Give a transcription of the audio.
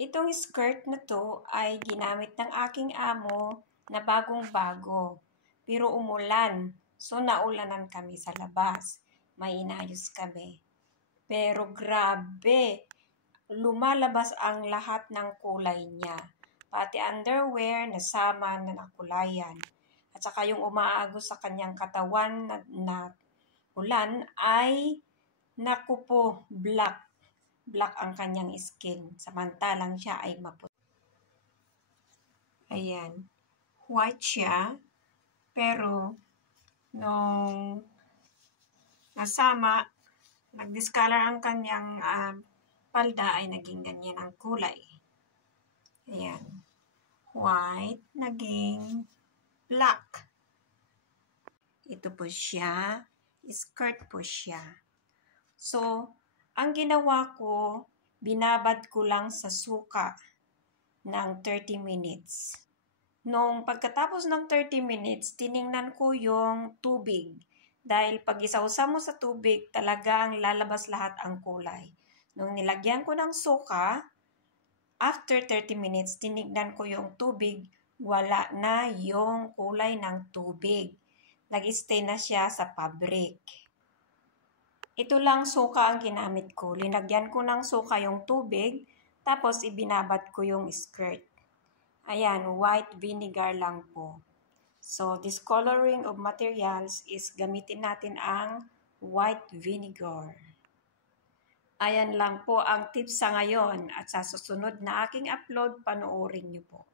Itong skirt na to ay ginamit ng aking amo na bagong-bago. Pero umulan, so naulanan kami sa labas. May inayos kami. Pero grabe, lumalabas ang lahat ng kulay niya. Pati underwear, nasama na nakulayan. At saka yung umaagos sa kanyang katawan na ulan ay naku po, black. Black ang kanyang skin, samantalang siya ay maputi. Ayan, white siya, pero nung nasama, nag-discolor ang kanyang palda ay naging ganyan ang kulay. Ayan, white, naging black. Ito po siya, skirt po siya. So, ang ginawa ko, binabad ko lang sa suka ng 30 minutes. Nung pagkatapos ng 30 minutes, tiningnan ko yung tubig. Dahil pag isawsa mo sa tubig, talagang lalabas lahat ang kulay. Nung nilagyan ko ng suka, after 30 minutes, tinignan ko yung tubig, wala na yung kulay ng tubig. Nag-stay na siya sa fabric. Ito lang suka ang ginamit ko. Linagyan ko ng suka yung tubig, tapos ibinabat ko yung skirt. Ayan, white vinegar lang po. So, discoloring of materials is gamitin natin ang white vinegar. Ayan lang po ang tips sa ngayon at sa susunod na aking upload, panoorin niyo po.